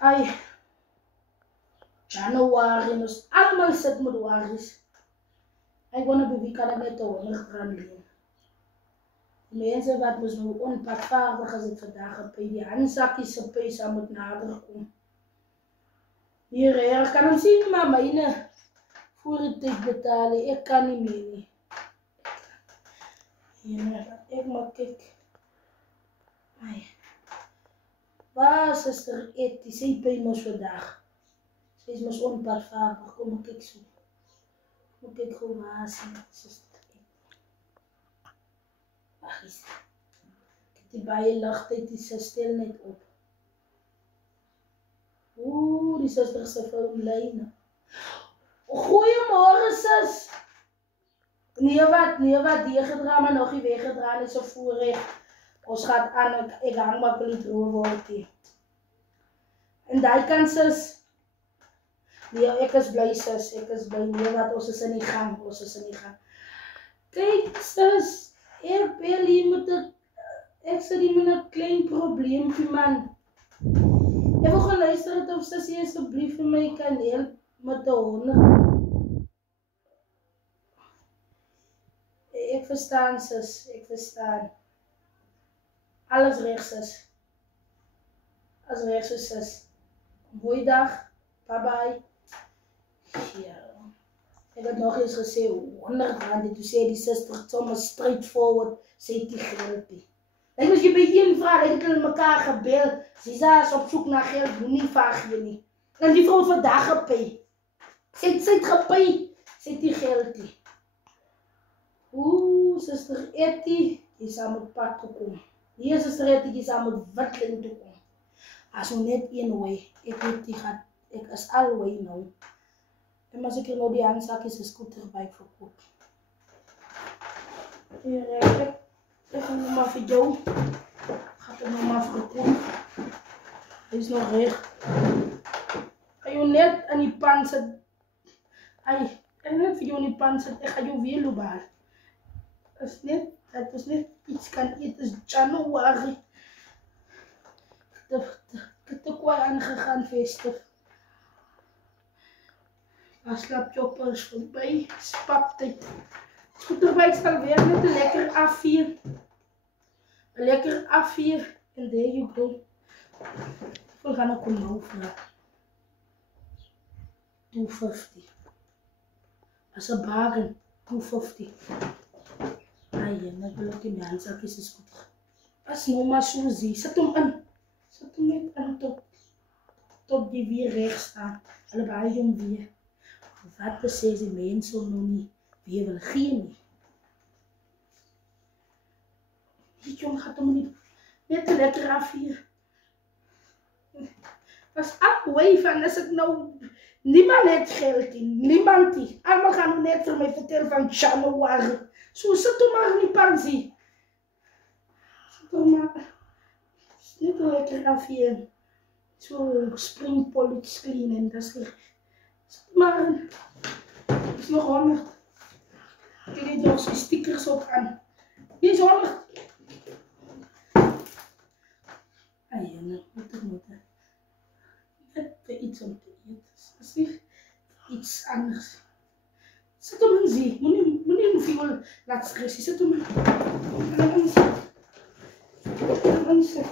Ai, Januari, dus allemaal zit met waris. Ik wou naar wie kan ik net R100 leen. Mensen wat dus nou onpakvaardig as ek vandag op die handsakkies se pryse moet nader kom. Hier kan ons sien maar myne voor die tyd betaal, ek kan nie meer nie. Hier, ek maak kyk. Ai. Waar suster Etty, sy by ons vandag. Sy is mos onpakvaardig, kom ek kyk so. Kom ek kyk hoe waar sy suster. Ag, die baie ligtheid, die sy stel net op. Oeh, die suster se foon lyne. Goeiemôre sis. Nee wat, die gedra maar nog nie weggedra nie, so voorreg. Ons gaan aan, ek hang maar op die droë wolkie. En daai kan sis. Nee, ek is bly sis, ek is bly. Nee wat, ons is in die gang, Kyk sis. Ek bel hier met ek sê die met 'n klein probleempie man. Ek wil gaan luister het of sussie asseblief vir my kan help met 'n hond. Ek verstaan sis, ek verstaan. Alles reg sis. As reg sis. Goeie dag. Bye bye. Ja. Ek het nog eens gesê R100 toe sê die suster sommer straightforward sê die geld nie. Ek was jy by een vrou, ek het hulle mekaar gebel. Sy is op soek na geld, moenie vaag jy nie. En die vrou het vandag gepay. Sy het gepay, sê die geld nie. Oeh, suster Etty, jy sal met pad toe kom. Nee, suster Etty, jy sal met Witling toe kom. As jy net een way, ek weet die gaat, ek is alway nou. En as ek nou die handsakkies is scooter by verkoop. Hier, ek gaan nou maar vir jou. Gaat er nou maar verkoop. Hy is nog reg. Ga jou net aan die pan sit. Ai, ek net vir jou in die pan sit. Ek ga jou weer loopbaar. Het is net iets kan eet. Het is Januari. Te kwaai aangegaan festiv. Afslaapjoppers voorbij, spaptijd. Scooterbike sal weer net een lekker A4. Een lekker A4. En there you go. We gaan ook nou vragen. $250. As een bargain. $250. Ai, en ek wil ook in my handsakkies is goed. As nou maar so zie. Sit hom in. Sit hom net in tot die weer recht staan. Hulle baie hom weer. Wat besê die mense nou nie weer wil gee nie. Die jong gaat hom nie net een lekker A4. Was afwee van as ek nou niemand het geld nie, niemand nie. Allemaal gaan nou net vir my vertel van Januari. So sit hom maar in die pansie. Sit hom maar. Net een lekker A4. So spring polish clean en dat is maar het is nog 100. Ik heb nog zo'n stickers op aan. Hier is 100. Ah ja, nou moet er. Net iets om te eten. Dat is niet iets anders. Zet hem in zee. Moet niet veel laten stressen. Zet hem in. En dan zet.